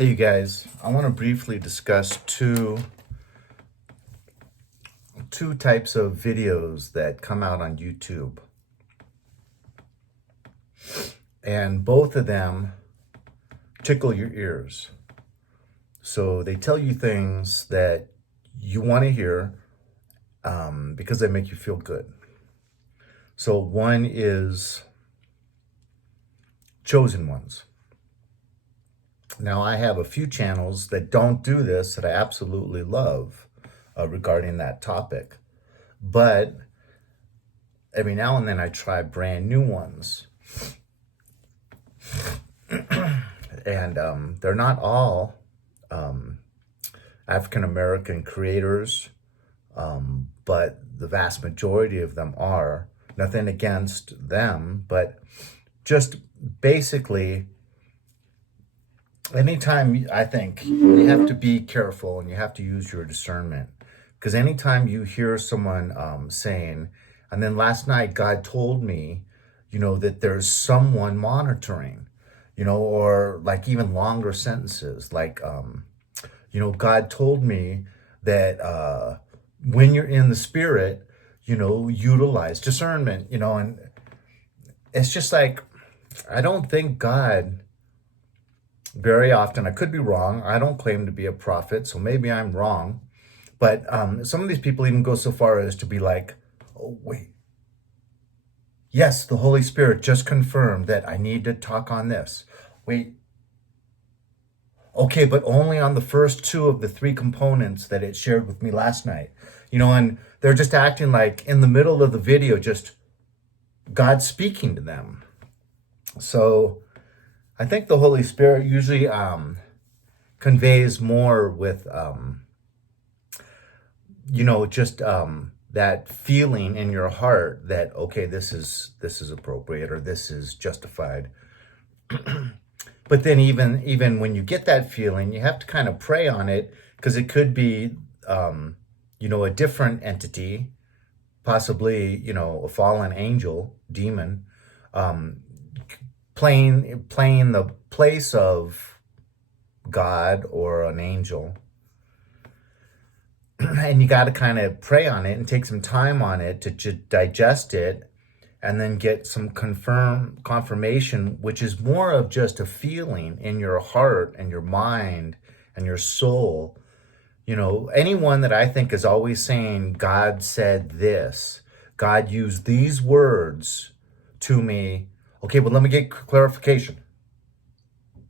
Hey, you guys, I want to briefly discuss two types of videos that come out on YouTube. And both of them tickle your ears. So they tell you things that you want to hear because they make you feel good. So one is Chosen Ones. Now, I have a few channels that don't do this that I absolutely love regarding that topic. But every now and then I try brand new ones. And they're not all African-American creators, but the vast majority of them are. Nothing against them, but just basically, anytime, I think you have to be careful and you have to use your discernment. Because anytime you hear someone saying, and then last night God told me, that there's someone monitoring, or like even longer sentences, like, God told me that when you're in the spirit, utilize discernment, and it's just like, I don't think God very often, I could be wrong. I don't claim to be a prophet, so maybe I'm wrong. But some of these people even go so far as to be like, oh, wait. Yes, the Holy Spirit just confirmed that I need to talk on this. Wait. Okay, but only on the first two of the three components that it shared with me last night. And they're just acting like in the middle of the video, just God speaking to them. So I think the Holy Spirit usually conveys more with, just that feeling in your heart that, okay, this is appropriate or this is justified. But then even when you get that feeling, you have to kind of pray on it, because it could be, a different entity, possibly, a fallen angel, demon, playing the place of God or an angel. And you got to kind of pray on it and take some time on it to digest it, and then get some confirmation, which is more of just a feeling in your heart and your mind and your soul. Anyone that I think is always saying, God said this, God used these words to me. Okay, but let me get clarification.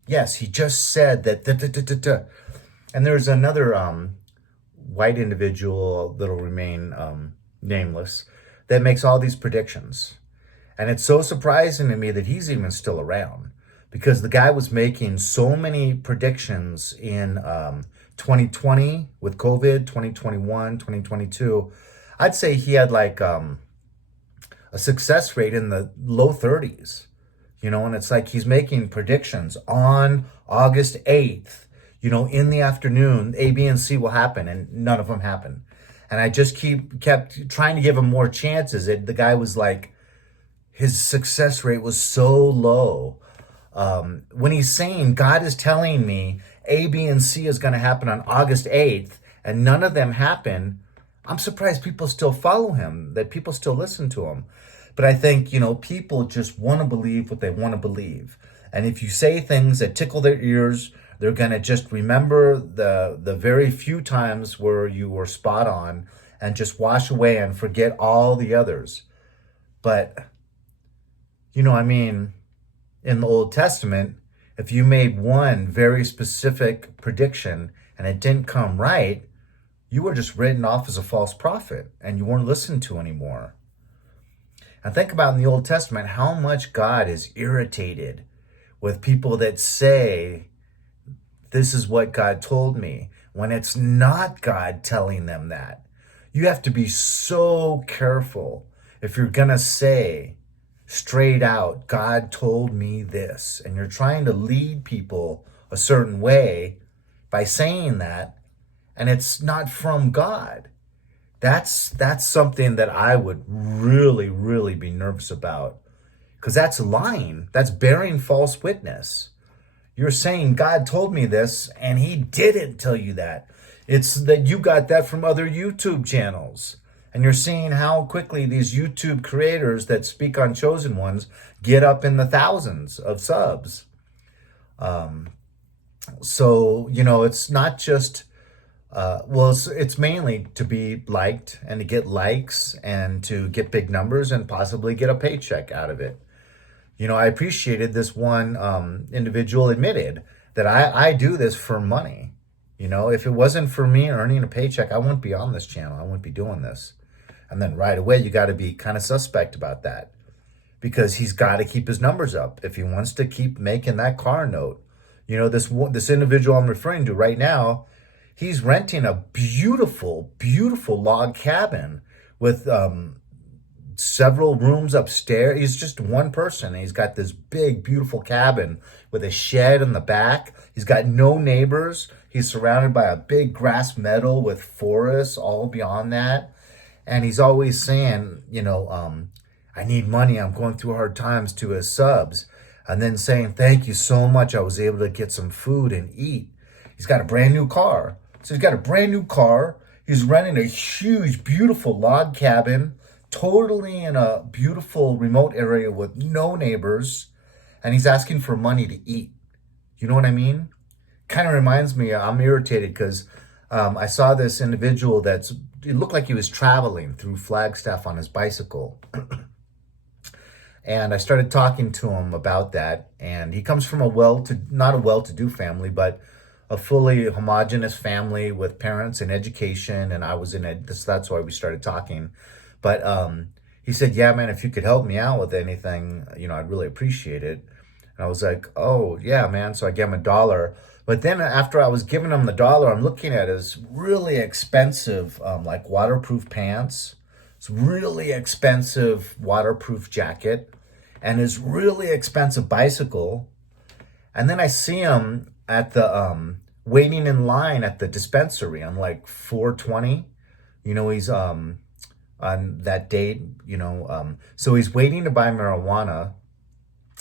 Yes, he just said that. Da, da, da, da, da. And there's another white individual that'll remain nameless that makes all these predictions. And it's so surprising to me that he's even still around, because the guy was making so many predictions in 2020 with COVID, 2021, 2022. I'd say he had like a success rate in the low 30s, and it's like he's making predictions on August 8th, in the afternoon, A, B, and C will happen, and none of them happen. And I just kept trying to give him more chances. The guy was like, his success rate was so low. When he's saying, God is telling me A, B, and C is going to happen on August 8th, and none of them happen, I'm surprised people still follow him, that people still listen to him. But I think, people just want to believe what they want to believe. And if you say things that tickle their ears, they're going to just remember the very few times where you were spot on and just wash away and forget all the others. But, in the Old Testament, if you made one very specific prediction and it didn't come right, you were just written off as a false prophet and you weren't listened to anymore. And think about in the Old Testament how much God is irritated with people that say, this is what God told me, when it's not God telling them that. You have to be so careful if you're going to say straight out, God told me this, and you're trying to lead people a certain way by saying that, and it's not from God. That's something that I would really, really be nervous about, because that's lying. That's bearing false witness. You're saying God told me this and he didn't tell you that. It's that you got that from other YouTube channels. And you're seeing how quickly these YouTube creators that speak on Chosen Ones get up in the thousands of subs. So, it's not just, it's mainly to be liked and to get likes and to get big numbers and possibly get a paycheck out of it. I appreciated this one individual admitted that I do this for money. If it wasn't for me earning a paycheck, I wouldn't be on this channel. I wouldn't be doing this. And then right away, you got to be kind of suspect about that because he's got to keep his numbers up if he wants to keep making that car note. This individual I'm referring to right now, he's renting a beautiful, beautiful log cabin with several rooms upstairs. He's just one person. He's got this big, beautiful cabin with a shed in the back. He's got no neighbors. He's surrounded by a big grass meadow with forests all beyond that. And he's always saying, I need money. I'm going through hard times to his subs. And then saying, thank you so much. I was able to get some food and eat. He's got a brand new car. So he's got a brand new car. He's renting a huge, beautiful log cabin, totally in a beautiful remote area with no neighbors. And he's asking for money to eat. You know what I mean? Kind of reminds me, I'm irritated because I saw this individual it looked like he was traveling through Flagstaff on his bicycle. And I started talking to him about that. And he comes from not a well-to-do family, but a fully homogenous family with parents and education. And I was in it. That's why we started talking. But he said, yeah, man, if you could help me out with anything, I'd really appreciate it. And I was like, oh, yeah, man. So I gave him $1. But then after I was giving him the $1, I'm looking at his really expensive, like waterproof pants. It's really expensive waterproof jacket and his really expensive bicycle. And then I see him at the waiting in line at the dispensary on like 420. He's on that date, so he's waiting to buy marijuana.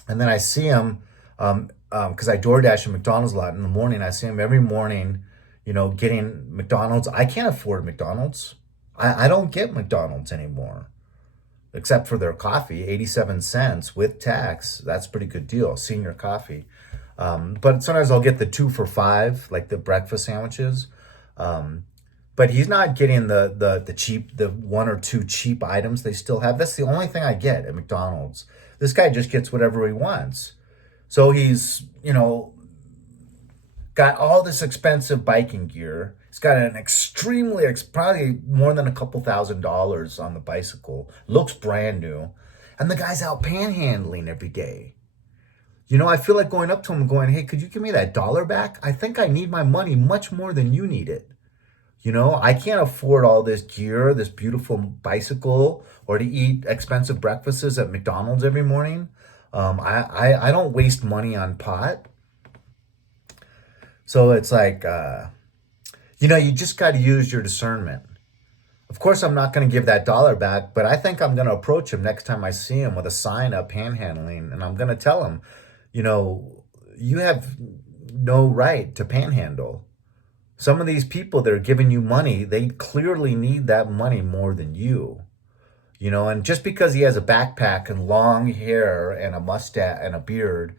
And then I see him because I DoorDash at McDonald's a lot in the morning. I see him every morning, getting McDonald's. I can't afford McDonald's. I don't get McDonald's anymore, except for their coffee, 87 cents with tax. That's a pretty good deal, senior coffee. But sometimes I'll get the 2 for $5, like the breakfast sandwiches. But he's not getting the cheap, the 1 or 2 cheap items they still have. That's the only thing I get at McDonald's. This guy just gets whatever he wants. So he's, got all this expensive biking gear. He's got an extremely, probably more than a couple $1,000s on the bicycle. Looks brand new. And the guy's out panhandling every day. I feel like going up to him and going, hey, could you give me that $1 back? I think I need my money much more than you need it. I can't afford all this gear, this beautiful bicycle, or to eat expensive breakfasts at McDonald's every morning. I don't waste money on pot. So it's like, you just got to use your discernment. Of course, I'm not going to give that $1 back, but I think I'm going to approach him next time I see him with a sign up panhandling, and I'm going to tell him, you have no right to panhandle. Some of these people that are giving you money, they clearly need that money more than you. And just because he has a backpack and long hair and a mustache and a beard,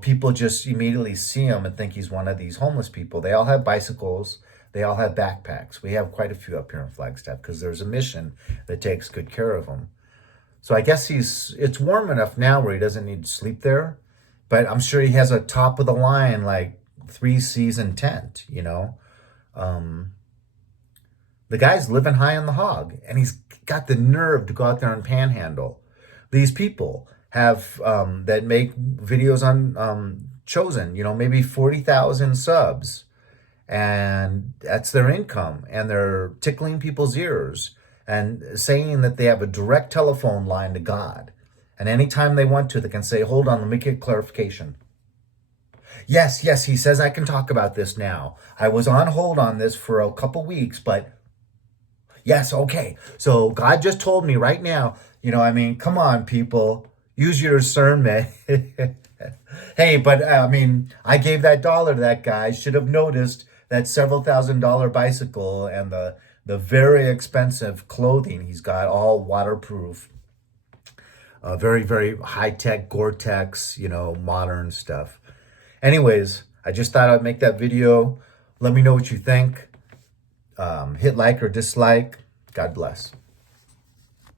people just immediately see him and think he's one of these homeless people. They all have bicycles. They all have backpacks. We have quite a few up here in Flagstaff because there's a mission that takes good care of them. So I guess it's warm enough now where he doesn't need to sleep there. But I'm sure he has a top of the line, like 3-season tent, The guy's living high on the hog, and he's got the nerve to go out there and panhandle. These people have that make videos on Chosen, maybe 40,000 subs, and that's their income, and they're tickling people's ears and saying that they have a direct telephone line to God. And anytime they want to, they can say, hold on, let me get clarification. Yes, he says I can talk about this now. I was on hold on this for a couple weeks, but yes, okay. So God just told me right now, come on, people, use your discernment. Hey, but I mean, I gave that dollar to that guy. Should have noticed that several $1,000 bicycle and the very expensive clothing he's got, all waterproof, very, very high tech Gore-Tex, modern stuff. Anyways, I just thought I'd make that video. Let me know what you think. Hit like or dislike. God bless.